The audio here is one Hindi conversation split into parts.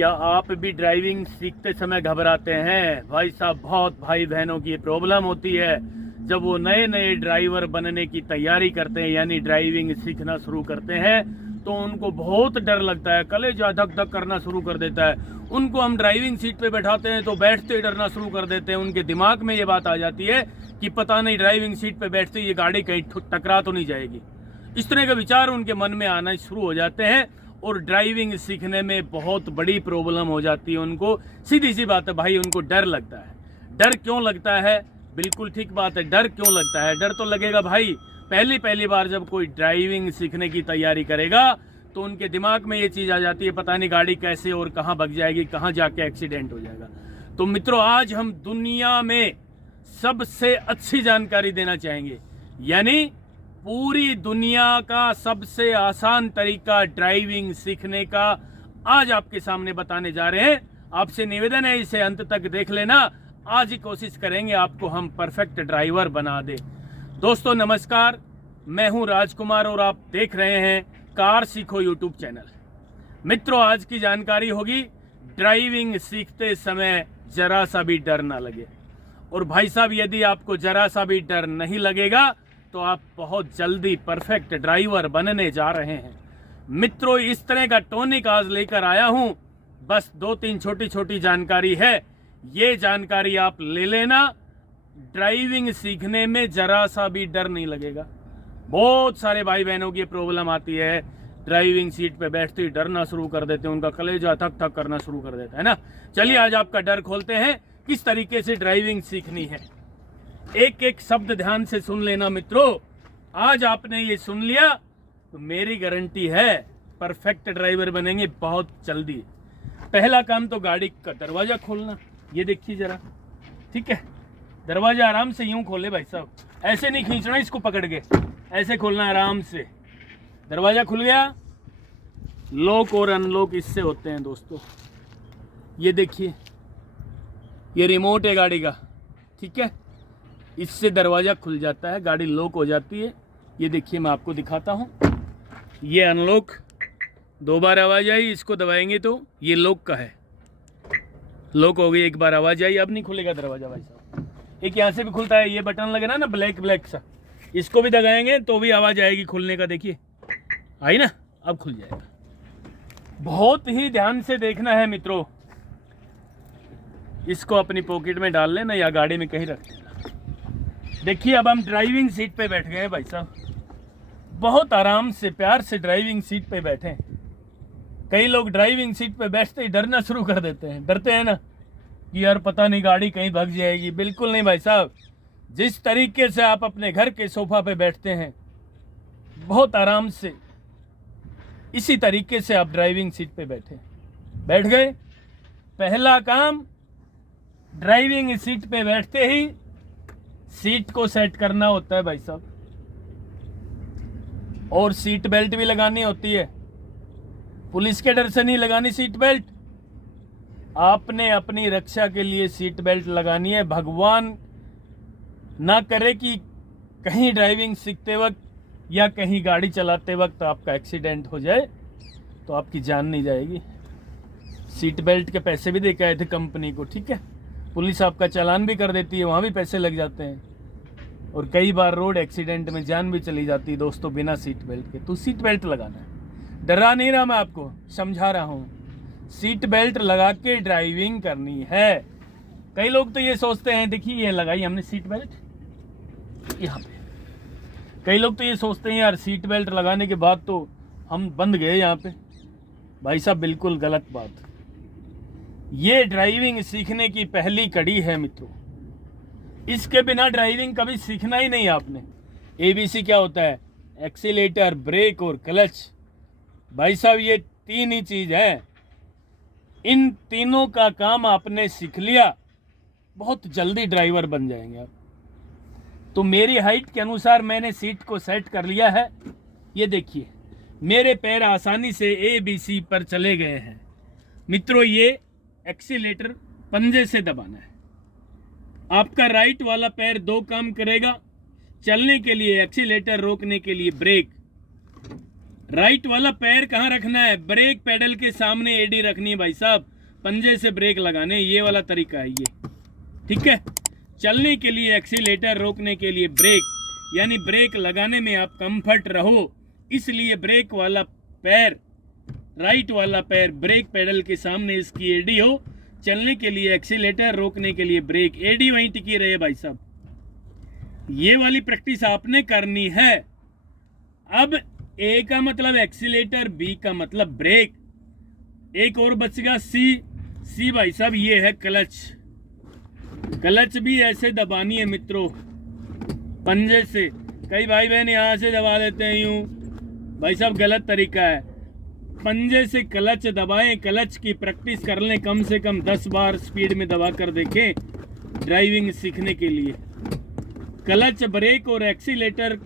क्या आप भी ड्राइविंग सीखते समय घबराते हैं? भाई साहब, बहुत भाई बहनों की प्रॉब्लम होती है जब वो नए नए ड्राइवर बनने की तैयारी करते हैं, यानी ड्राइविंग सीखना शुरू करते हैं, तो उनको बहुत डर लगता है, कलेजा धक धक करना शुरू कर देता है। उनको हम ड्राइविंग सीट पे बैठाते हैं तो बैठते ही डरना शुरू कर देते हैं। उनके दिमाग में ये बात आ जाती है कि पता नहीं ड्राइविंग सीट पे बैठते ये गाड़ी कहीं टकरा तो नहीं जाएगी। इस तरह के विचार उनके मन में आना शुरू हो जाते हैं और ड्राइविंग सीखने में बहुत बड़ी प्रॉब्लम हो जाती है उनको। सीधी सी बात है भाई, उनको डर लगता है। डर क्यों लगता है? बिल्कुल ठीक बात है, डर क्यों लगता है? डर तो लगेगा भाई, पहली बार जब कोई ड्राइविंग सीखने की तैयारी करेगा तो उनके दिमाग में ये चीज़ आ जाती है, पता नहीं गाड़ी कैसे और कहाँ भग जाएगी, कहाँ जाके एक्सीडेंट हो जाएगा। तो मित्रों, आज हम दुनिया में सबसे अच्छी जानकारी देना चाहेंगे, यानी पूरी दुनिया का सबसे आसान तरीका ड्राइविंग सीखने का आज आपके सामने बताने जा रहे हैं। आपसे निवेदन है, इसे अंत तक देख लेना। आज ही कोशिश करेंगे आपको हम परफेक्ट ड्राइवर बना दे। दोस्तों नमस्कार, मैं हूं राजकुमार और आप देख रहे हैं कार सीखो यूट्यूब चैनल। मित्रों, आज की जानकारी होगी ड्राइविंग सीखते समय जरा सा भी डर ना लगे। और भाई साहब, यदि आपको जरा सा भी डर नहीं लगेगा तो आप बहुत जल्दी परफेक्ट ड्राइवर बनने जा रहे हैं। मित्रों, इस तरह का टॉनिक आज लेकर आया हूं। बस 2-3 छोटी छोटी जानकारी है, ये जानकारी आप ले लेना। ड्राइविंग सीखने में जरा सा भी डर नहीं लगेगा। बहुत सारे भाई बहनों की प्रॉब्लम आती है, ड्राइविंग सीट पे बैठते ही डरना शुरू कर देते हैं, उनका कलेजा थक थक करना शुरू कर देता है ना। चलिए आज आपका डर खोलते हैं, किस तरीके से ड्राइविंग सीखनी है। एक एक शब्द ध्यान से सुन लेना मित्रों। आज आपने ये सुन लिया तो मेरी गारंटी है परफेक्ट ड्राइवर बनेंगे बहुत जल्दी। पहला काम तो गाड़ी का दरवाजा खोलना। ये देखिए जरा, ठीक है, दरवाजा आराम से यूं खोले भाई साहब, ऐसे नहीं खींचना इसको पकड़ के, ऐसे खोलना आराम से। दरवाजा खुल गया। लॉक और अनलॉक इससे होते हैं दोस्तों। ये देखिए, ये रिमोट है गाड़ी का, ठीक है, इससे दरवाजा खुल जाता है, गाड़ी लॉक हो जाती है। ये देखिए, मैं आपको दिखाता हूँ। ये अनलॉक, 2 बार आवाज आई, इसको दबाएंगे तो ये लॉक का है, लॉक हो गई। एक बार आवाज आई, अब नहीं खुलेगा दरवाजा भाई साहब। एक यहाँ से भी खुलता है, ये बटन लगे ना ब्लैक सा, इसको भी दबाएंगे तो भी आवाज आएगी खुलने का। देखिए आई ना, अब खुल जाएगा। बहुत ही ध्यान से देखना है मित्रों। इसको अपनी पॉकेट में डाल लेना या गाड़ी में कहीं रख देना। देखिए, अब हम ड्राइविंग सीट पे बैठ गए हैं भाई साहब। बहुत आराम से प्यार से ड्राइविंग सीट पे बैठे। कई लोग ड्राइविंग सीट पे बैठते ही डरना शुरू कर देते हैं, डरते हैं ना कि यार पता नहीं गाड़ी कहीं भग जाएगी। बिल्कुल नहीं भाई साहब, जिस तरीके से आप अपने घर के सोफा पे बैठते हैं बहुत आराम से, इसी तरीके से आप ड्राइविंग सीट पे बैठ गए। पहला काम, ड्राइविंग सीट पे बैठते ही सीट को सेट करना होता है भाई साहब, और सीट बेल्ट भी लगानी होती है। पुलिस के डर से नहीं लगानी सीट बेल्ट, आपने अपनी रक्षा के लिए सीट बेल्ट लगानी है। भगवान ना करे कि कहीं ड्राइविंग सीखते वक्त या कहीं गाड़ी चलाते वक्त आपका एक्सीडेंट हो जाए तो आपकी जान नहीं जाएगी। सीट बेल्ट के पैसे भी दे के आए थे कंपनी को, ठीक है, पुलिस आपका चालान भी कर देती है, वहाँ भी पैसे लग जाते हैं। और कई बार रोड एक्सीडेंट में जान भी चली जाती है दोस्तों बिना सीट बेल्ट के। तो सीट बेल्ट लगाना है। डरा नहीं रहा मैं, आपको समझा रहा हूँ। सीट बेल्ट लगा के ड्राइविंग करनी है। कई लोग तो ये सोचते हैं, देखिए ये लगाई हमने सीट बेल्ट यहाँ पे। कई लोग तो ये सोचते हैं यार सीट बेल्ट लगाने के बाद तो हम बंद गए यहाँ पे। भाई साहब, बिल्कुल गलत बात। ये ड्राइविंग सीखने की पहली कड़ी है मित्रों। इसके बिना ड्राइविंग कभी सीखना ही नहीं आपने। ABC क्या होता है? एक्सीलेटर, ब्रेक और क्लच। भाई साहब, ये 3 ही चीज है। इन तीनों का काम आपने सीख लिया, बहुत जल्दी ड्राइवर बन जाएंगे आप। तो मेरी हाइट के अनुसार मैंने सीट को सेट कर लिया है। ये देखिए, मेरे पैर आसानी से ABC पर चले गए हैं। मित्रों, ये एक्सीलेटर पंजे से दबाना है। आपका राइट वाला पैर 2 काम करेगा, चलने के लिए एक्सीलेटर, रोकने के लिए ब्रेक। राइट वाला पैर कहाँ रखना है? ब्रेक पेडल के सामने एडी रखनी है भाई साहब, पंजे से ब्रेक लगाने, ये वाला तरीका है ये। ठीक है, चलने के लिए एक्सीलेटर, रोकने के लिए ब्रेक, यानी ब्रेक लगाने में आप कंफर्ट रहो, इसलिए ब्रेक वाला पैर, राइट वाला पैर ब्रेक पेडल के सामने इसकी एडी हो, चलने के लिए एक्सीलेटर, रोकने के लिए ब्रेक, एडी वहीं टिकी रहे भाई साहब। ये वाली प्रैक्टिस आपने करनी है। अब ए का मतलब एक्सीलेटर, बी का मतलब ब्रेक, एक और बचेगा सी भाई साहब ये है क्लच। क्लच भी ऐसे दबानी है मित्रों, पंजे से। कई भाई बहन यहाँ से दबा देते हैं यूं, भाई साहब गलत तरीका है। पंजे से क्लच दबाएं, क्लच की प्रैक्टिस कर लें, कम से कम 10 बार स्पीड में दबा कर देखें ड्राइविंग सीखने के लिए। क्लच, ब्रेक और एक्सीलेटर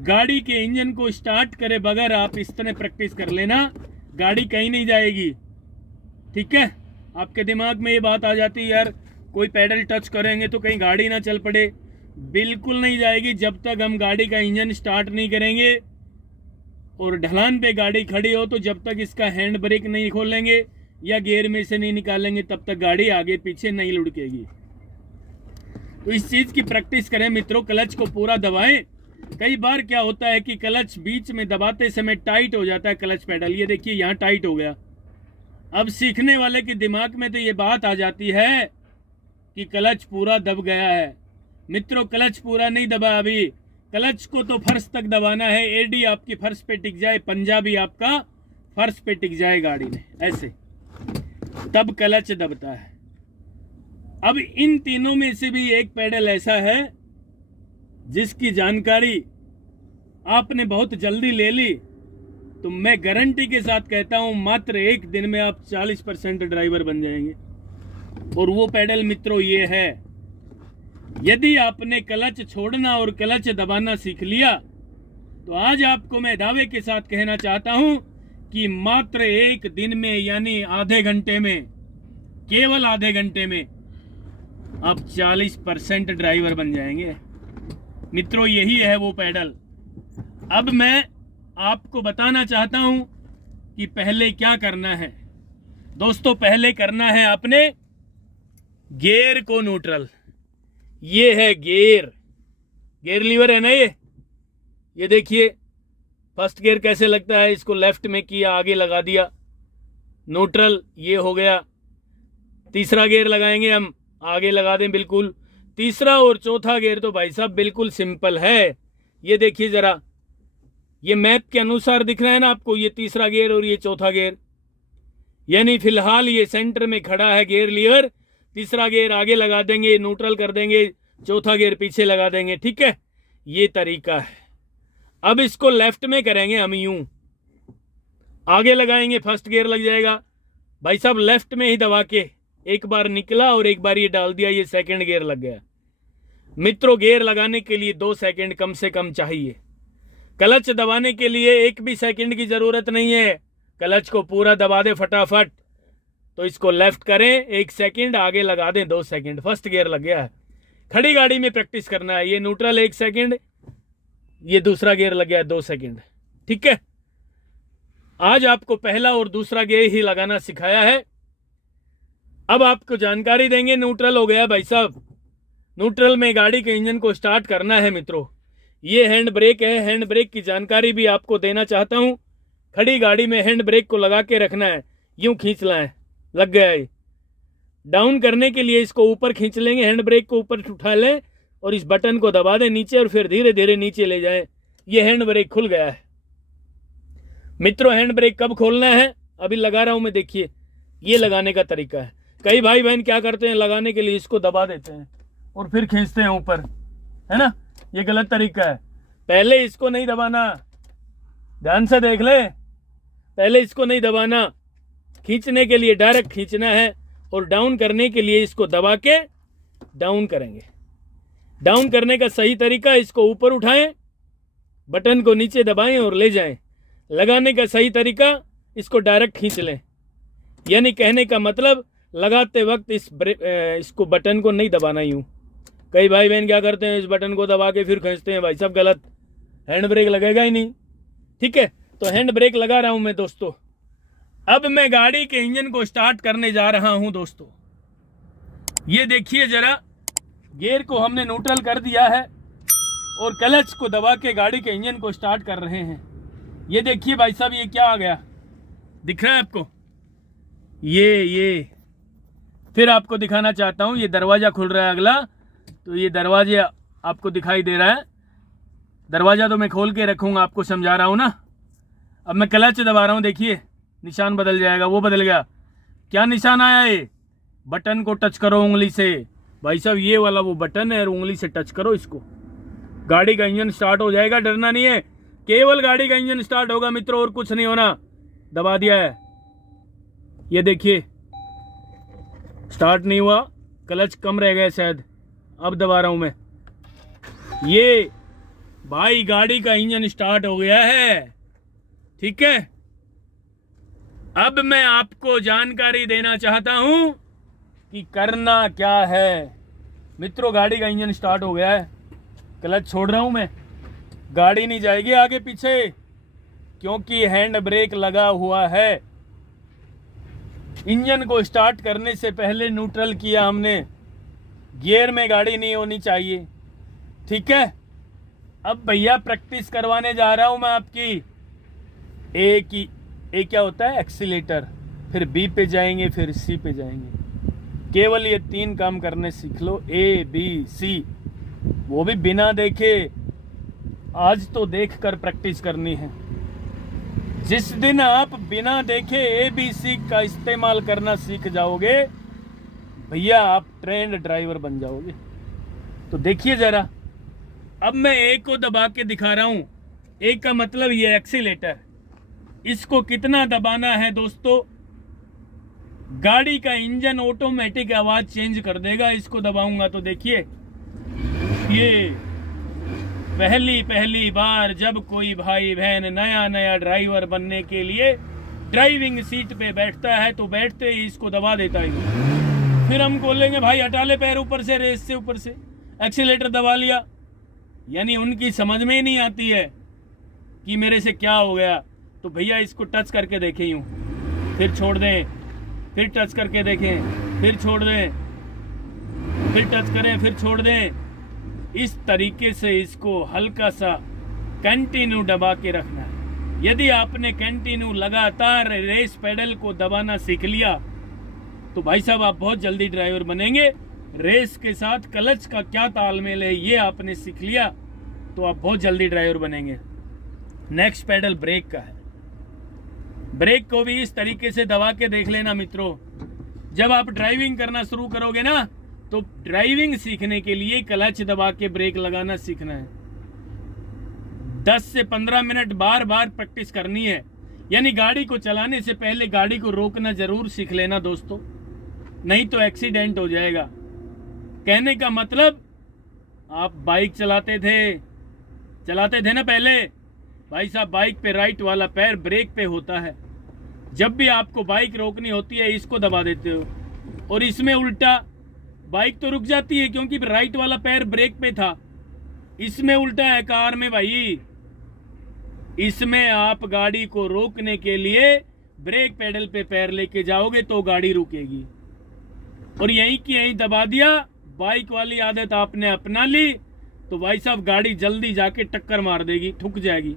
गाड़ी के इंजन को स्टार्ट करे बगैर आप इस तरह प्रैक्टिस कर लेना, गाड़ी कहीं नहीं जाएगी। ठीक है, आपके दिमाग में ये बात आ जाती है यार कोई पैडल टच करेंगे तो कहीं गाड़ी ना चल पड़े, बिल्कुल नहीं जाएगी जब तक हम गाड़ी का इंजन स्टार्ट नहीं करेंगे। और ढलान पे गाड़ी खड़ी हो तो जब तक इसका हैंड ब्रेक नहीं खोलेंगे या गियर में से नहीं निकालेंगे तब तक गाड़ी आगे पीछे नहीं लुढ़केगी। तो इस चीज की प्रैक्टिस करें मित्रों, क्लच को पूरा दबाएं। कई बार क्या होता है कि क्लच बीच में दबाते समय टाइट हो जाता है क्लच पेडल, ये देखिए यहाँ टाइट हो गया। अब सीखने वाले के दिमाग में तो ये बात आ जाती है कि क्लच पूरा दब गया है। मित्रों क्लच पूरा नहीं दबा अभी, क्लच को तो फर्श तक दबाना है, एडी आपकी फर्श पे टिक जाए, पंजा भी आपका फर्श पे टिक जाए गाड़ी में, ऐसे तब क्लच दबता है। अब इन तीनों में से भी एक पेडल ऐसा है जिसकी जानकारी आपने बहुत जल्दी ले ली, तो मैं गारंटी के साथ कहता हूं मात्र 1 दिन में आप 40% ड्राइवर बन जाएंगे। और वो पेडल मित्रों ये है, यदि आपने क्लच छोड़ना और क्लच दबाना सीख लिया तो आज आपको मैं दावे के साथ कहना चाहता हूं कि मात्र 1 दिन में, यानी आधे घंटे में, केवल आधे घंटे में आप 40% ड्राइवर बन जाएंगे। मित्रों यही है वो पेडल। अब मैं आपको बताना चाहता हूं कि पहले क्या करना है। दोस्तों पहले करना है आपने गियर को न्यूट्रल, ये है गियर लीवर है ना, ये देखिए फर्स्ट गियर कैसे लगता है, इसको लेफ्ट में किया, आगे लगा दिया, न्यूट्रल ये हो गया। तीसरा गियर लगाएंगे हम, आगे लगा दें बिल्कुल। तीसरा और चौथा गियर तो भाई साहब बिल्कुल सिंपल है, ये देखिए जरा, ये मैप के अनुसार दिख रहा है ना आपको, ये तीसरा गियर और ये चौथा गियर, यानी फिलहाल ये सेंटर में खड़ा है गियर लीवर। तीसरा गियर आगे लगा देंगे, न्यूट्रल कर देंगे, चौथा गियर पीछे लगा देंगे। ठीक है, ये तरीका है। अब इसको लेफ्ट में करेंगे हम, यूं आगे लगाएंगे, फर्स्ट गियर लग जाएगा भाई साहब, लेफ्ट में ही दबा के एक बार निकला और एक बार ये डाल दिया, ये सेकंड गियर लग गया। मित्रों गियर लगाने के लिए 2 सेकंड कम से कम चाहिए, क्लच दबाने के लिए 1 भी सेकंड की जरूरत नहीं है, क्लच को पूरा दबा दे फटाफट। तो इसको लेफ्ट करें 1 सेकंड, आगे लगा दें 2 सेकंड, फर्स्ट गियर लग गया है। खड़ी गाड़ी में प्रैक्टिस करना है, ये न्यूट्रल 1 सेकंड, ये दूसरा गियर लग गया 2 सेकंड। ठीक है, आज आपको पहला और दूसरा गियर ही लगाना सिखाया है। अब आपको जानकारी देंगे, न्यूट्रल हो गया भाई साहब, न्यूट्रल में गाड़ी के इंजन को स्टार्ट करना है मित्रों। ये हैंड ब्रेक है, हैंड ब्रेक की जानकारी भी आपको देना चाहता हूं। खड़ी गाड़ी में हैंड ब्रेक को लगा के रखना है, यूं खींच लाएं, लग गया है। डाउन करने के लिए इसको ऊपर खींच लेंगे, हैंड ब्रेक को ऊपर उठा लें और इस बटन को दबा दें नीचे और फिर धीरे धीरे नीचे ले जाएं, ये हैंड ब्रेक खुल गया है। मित्रों हैंड ब्रेक कब खोलना है, अभी लगा रहा हूं मैं, देखिए ये लगाने का तरीका है। कई भाई बहन क्या करते हैं, लगाने के लिए इसको दबा देते हैं और फिर खींचते हैं ऊपर, है ना, ये गलत तरीका है। पहले इसको नहीं दबाना, ध्यान से देख ले, पहले इसको नहीं दबाना, खींचने के लिए डायरेक्ट खींचना है और डाउन करने के लिए इसको दबा के डाउन करेंगे। डाउन करने का सही तरीका, इसको ऊपर उठाएं, बटन को नीचे दबाएं और ले जाएं। लगाने का सही तरीका, इसको डायरेक्ट खींच लें, यानी कहने का मतलब लगाते वक्त इसको बटन को नहीं दबाना यूं। कई भाई बहन क्या करते हैं, इस बटन को दबा के फिर खींचते हैं, भाई सब गलत, हैंड ब्रेक लगेगा ही नहीं। ठीक है, तो हैंड ब्रेक लगा रहा हूं मैं दोस्तों। अब मैं गाड़ी के इंजन को स्टार्ट करने जा रहा हूं दोस्तों। ये देखिए जरा, गियर को हमने न्यूट्रल कर दिया है और क्लच को दबा के गाड़ी के इंजन को स्टार्ट कर रहे हैं। ये देखिए भाई साहब, ये क्या आ गया, दिख रहा है आपको? ये फिर आपको दिखाना चाहता हूं, ये दरवाजा खुल रहा है अगला, तो ये दरवाजे आपको दिखाई दे रहा है। दरवाजा तो मैं खोल के रखूंगा, आपको समझा रहा हूं ना। अब मैं क्लच दबा रहा हूं, देखिए निशान बदल जाएगा, वो बदल गया। क्या निशान आया है? बटन को टच करो उंगली से भाई साहब, ये वाला वो बटन है और उंगली से टच करो इसको, गाड़ी का इंजन स्टार्ट हो जाएगा। डरना नहीं है, केवल गाड़ी का इंजन स्टार्ट होगा मित्रों, और कुछ नहीं होना। दबा दिया है, ये देखिए स्टार्ट नहीं हुआ, क्लच कम रह गया शायद। अब दबा रहा हूं मैं, ये भाई गाड़ी का इंजन स्टार्ट हो गया है। ठीक है, अब मैं आपको जानकारी देना चाहता हूं कि करना क्या है। मित्रों गाड़ी का इंजन स्टार्ट हो गया है, क्लच छोड़ रहा हूं मैं, गाड़ी नहीं जाएगी आगे पीछे क्योंकि हैंड ब्रेक लगा हुआ है। इंजन को स्टार्ट करने से पहले न्यूट्रल किया हमने, गियर में गाड़ी नहीं होनी चाहिए। ठीक है, अब भैया प्रैक्टिस करवाने जा रहा हूं मैं आपकी। ए क्या होता है? एक्सीलेटर, फिर बी पे जाएंगे, फिर सी पे जाएंगे। केवल ये 3 काम करने सीख लो, ए बी सी, वो भी बिना देखे। आज तो देख कर प्रैक्टिस करनी है। जिस दिन आप बिना देखे ABC का इस्तेमाल करना सीख जाओगे भैया, आप ट्रेंड ड्राइवर बन जाओगे। तो देखिए जरा, अब मैं ए को दबा के दिखा रहा हूं। ए का मतलब ये एक्सीलेटर, इसको कितना दबाना है दोस्तों? गाड़ी का इंजन ऑटोमेटिक आवाज चेंज कर देगा इसको दबाऊंगा तो। देखिए, ये पहली बार जब कोई भाई बहन नया ड्राइवर बनने के लिए ड्राइविंग सीट पे बैठता है तो बैठते ही इसको दबा देता है। फिर हम बोलेंगे भाई हटा ले पैर ऊपर से, रेस से ऊपर से, एक्सीलेटर दबा लिया। यानी उनकी समझ में ही नहीं आती है कि मेरे से क्या हो गया। तो भैया इसको टच करके देखें, यूं फिर छोड़ दें, फिर टच करके देखें, फिर छोड़ दें, फिर टच करें, फिर छोड़ दें। इस तरीके से इसको हल्का सा कंटिन्यू दबा के रखना है। यदि आपने कंटिन्यू लगातार रेस पेडल को दबाना सीख लिया तो भाई साहब आप बहुत जल्दी ड्राइवर बनेंगे। रेस के साथ क्लच का क्या तालमेल है ये आपने सीख लिया तो आप बहुत जल्दी ड्राइवर बनेंगे। नेक्स्ट पेडल ब्रेक का है, ब्रेक को भी इस तरीके से दबा के देख लेना मित्रों। जब आप ड्राइविंग करना शुरू करोगे ना तो ड्राइविंग सीखने के लिए क्लच दबा के ब्रेक लगाना सीखना है। 10 से 15 मिनट बार बार प्रैक्टिस करनी है। यानी गाड़ी को चलाने से पहले गाड़ी को रोकना जरूर सीख लेना दोस्तों, नहीं तो एक्सीडेंट हो जाएगा। कहने का मतलब, आप बाइक चलाते थे ना पहले, भाई साहब बाइक पे राइट वाला पैर ब्रेक पे होता है। जब भी आपको बाइक रोकनी होती है इसको दबा देते हो, और इसमें उल्टा, बाइक तो रुक जाती है क्योंकि राइट वाला पैर ब्रेक पे था। इसमें उल्टा है कार में भाई, इसमें आप गाड़ी को रोकने के लिए ब्रेक पेडल पे पैर लेके जाओगे तो गाड़ी रुकेगी, और यहीं की यहीं दबा दिया, बाइक वाली आदत आपने अपना ली तो भाई साहब गाड़ी जल्दी जाके टक्कर मार देगी, ठुक जाएगी।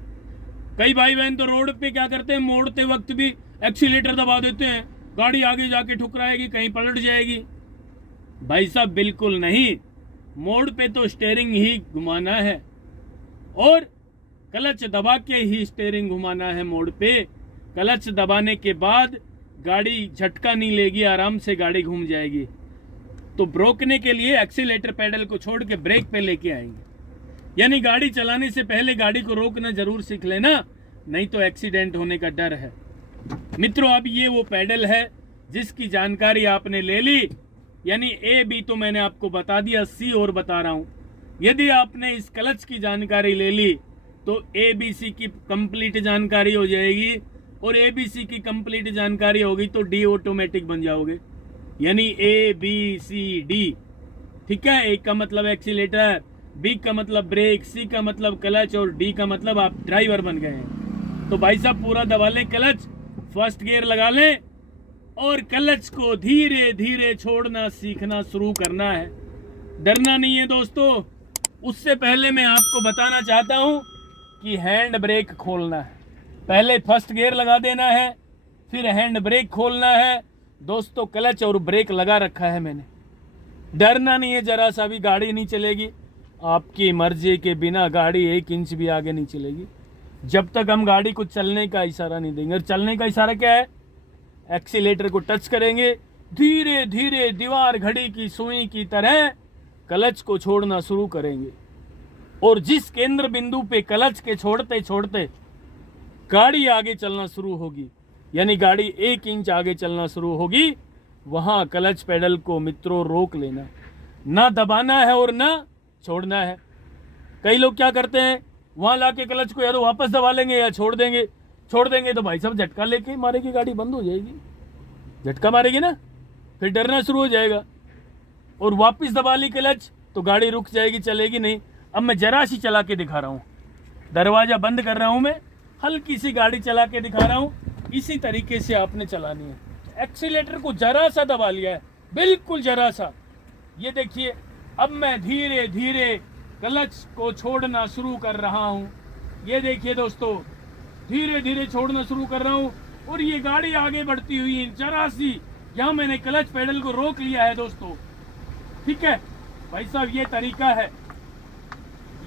कई भाई बहन तो रोड पे क्या करते हैं, मोड़ते वक्त भी एक्सीलेटर दबा देते हैं, गाड़ी आगे जाके ठुकराएगी, कहीं पलट जाएगी। भाई साहब बिल्कुल नहीं, मोड़ पे तो स्टीयरिंग ही घुमाना है और क्लच दबा के ही स्टीयरिंग घुमाना है। मोड़ पे क्लच दबाने के बाद गाड़ी झटका नहीं लेगी, आराम से गाड़ी घूम जाएगी। तो रोकने के लिए एक्सीलेटर पेडल को छोड़ के ब्रेक पे लेके आएंगे। यानी गाड़ी चलाने से पहले गाड़ी को रोकना जरूर सीख लेना, नहीं तो एक्सीडेंट होने का डर है। मित्रों अब ये वो पेडल है जिसकी जानकारी आपने ले ली, यानी ए बी तो मैंने आपको बता दिया, सी और बता रहा हूं। यदि आपने इस क्लच की जानकारी ले ली तो ABC की कंप्लीट जानकारी हो जाएगी, और ABC की कंप्लीट जानकारी होगी तो D ऑटोमेटिक बन जाओगे। यानी ABCD, ठीक है। A का मतलब एक्सीलेटर, B का मतलब ब्रेक, C का मतलब क्लच और D का मतलब आप ड्राइवर बन गए हैं। तो भाई साहब पूरा दबा लें क्लच, फर्स्ट गियर लगा लें और क्लच को धीरे धीरे छोड़ना सीखना शुरू करना है। डरना नहीं है दोस्तों। उससे पहले मैं आपको बताना चाहता हूं कि हैंड ब्रेक खोलना है। पहले फर्स्ट गियर लगा देना है, फिर हैंड ब्रेक खोलना है। दोस्तों क्लच और ब्रेक लगा रखा है मैंने। डरना नहीं है जरा सा भी, गाड़ी नहीं चलेगी। आपकी मर्जी के बिना गाड़ी 1 इंच भी आगे नहीं चलेगी जब तक हम गाड़ी को चलने का इशारा नहीं देंगे। और चलने का इशारा क्या है? एक्सीलेटर को टच करेंगे, धीरे धीरे दीवार घड़ी की सुई की तरह क्लच को छोड़ना शुरू करेंगे। और जिस केंद्र बिंदु पे क्लच के छोड़ते छोड़ते गाड़ी आगे चलना शुरू होगी, यानी गाड़ी 1 इंच आगे चलना शुरू होगी, वहां क्लच पेडल को मित्रों रोक लेना, ना दबाना है और ना छोड़ना है। कई लोग क्या करते हैं, वहां लाके क्लच को या तो वापस दबा लेंगे या छोड़ देंगे। छोड़ देंगे तो भाई साहब झटका लेके मारेगी, गाड़ी बंद हो जाएगी। झटका मारेगी ना, फिर डरना शुरू हो जाएगा। और वापस दबा ली क्लच तो गाड़ी रुक जाएगी, चलेगी नहीं। अब मैं जरा सी चला के दिखा रहा हूँ, दरवाजा बंद कर रहा हूँ, मैं हल्की सी गाड़ी चला के दिखा रहा हूँ। इसी तरीके से आपने चलानी है। एक्सीलेटर को जरा सा दबा लिया है, बिल्कुल जरा सा। ये देखिए, अब मैं धीरे धीरे क्लच को छोड़ना शुरू कर रहा हूँ। ये देखिए दोस्तों, धीरे धीरे छोड़ना शुरू कर रहा हूँ और ये गाड़ी आगे बढ़ती हुई जरा सी यहाँ मैंने क्लच पेडल को रोक लिया है दोस्तों। ठीक है भाई साहब, ये तरीका है,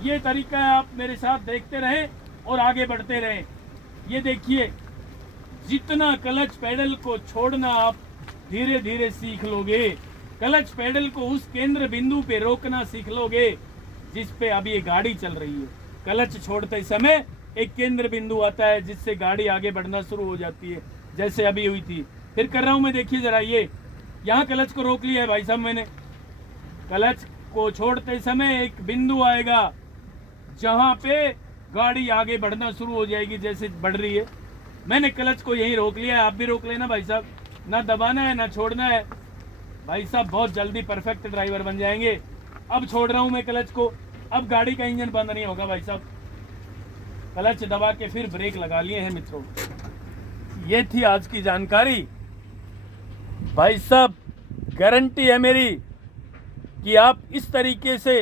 ये तरीका है। आप मेरे साथ देखते रहें और आगे बढ़ते रहें। ये देखिए, जितना क्लच पेडल को छोड़ना आप धीरे धीरे सीख लोगे, क्लच पेडल को उस केंद्र बिंदु पे रोकना सीख लोगे जिस पे अब ये गाड़ी चल रही है। क्लच छोड़ते समय एक केंद्र बिंदु आता है जिससे गाड़ी आगे बढ़ना शुरू हो जाती है, जैसे अभी हुई थी। फिर कर रहा हूं मैं, देखिए जरा, ये यहाँ क्लच को रोक लिया है भाई साहब मैंने। क्लच को छोड़ते समय एक बिंदु आएगा जहां पे गाड़ी आगे बढ़ना शुरू हो जाएगी, जैसे बढ़ रही है। मैंने क्लच को यहीं रोक लिया है, आप भी रोक लेना भाई साहब। ना दबाना है ना छोड़ना है भाई साहब, बहुत जल्दी परफेक्ट ड्राइवर बन जाएंगे। अब छोड़ रहा हूं मैं क्लच को, अब गाड़ी का इंजन बंद नहीं होगा भाई साहब। क्लच दबा के फिर ब्रेक लगा लिए हैं मित्रों। ये थी आज की जानकारी भाई साहब। गारंटी है मेरी कि आप इस तरीके से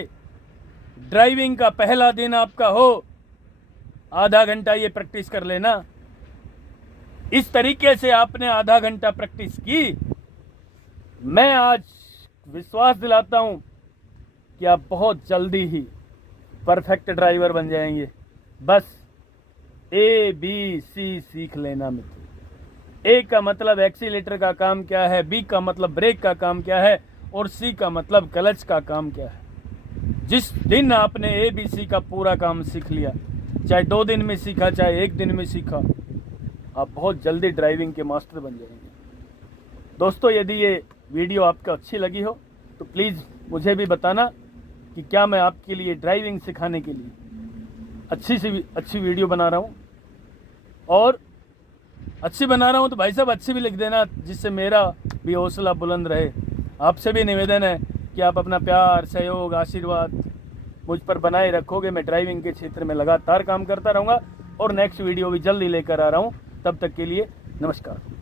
ड्राइविंग का पहला दिन आपका हो, आधा घंटा ये प्रैक्टिस कर लेना। इस तरीके से आपने आधा घंटा प्रैक्टिस की, मैं आज विश्वास दिलाता हूं कि आप बहुत जल्दी ही परफेक्ट ड्राइवर बन जाएंगे। बस ABC सीख लेना मित्र। A का मतलब एक्सीलेटर का काम क्या है, B का मतलब ब्रेक का काम क्या है और C का मतलब क्लच का काम क्या है। जिस दिन आपने ABC का पूरा काम सीख लिया, चाहे 2 दिन में सीखा चाहे 1 दिन में सीखा, आप बहुत जल्दी ड्राइविंग के मास्टर बन जाएंगे। दोस्तों, यदि ये वीडियो आपको अच्छी लगी हो तो प्लीज़ मुझे भी बताना कि क्या मैं आपके लिए ड्राइविंग सिखाने के लिए अच्छी वीडियो बना रहा हूँ। और अच्छी बना रहा हूँ तो भाई साहब अच्छी भी लिख देना, जिससे मेरा भी हौसला बुलंद रहे। आपसे भी निवेदन है कि आप अपना प्यार, सहयोग, आशीर्वाद मुझ पर बनाए रखोगे। मैं ड्राइविंग के क्षेत्र में लगातार काम करता रहूँगा और नेक्स्ट वीडियो भी जल्दी लेकर आ रहा हूँ। तब तक के लिए नमस्कार।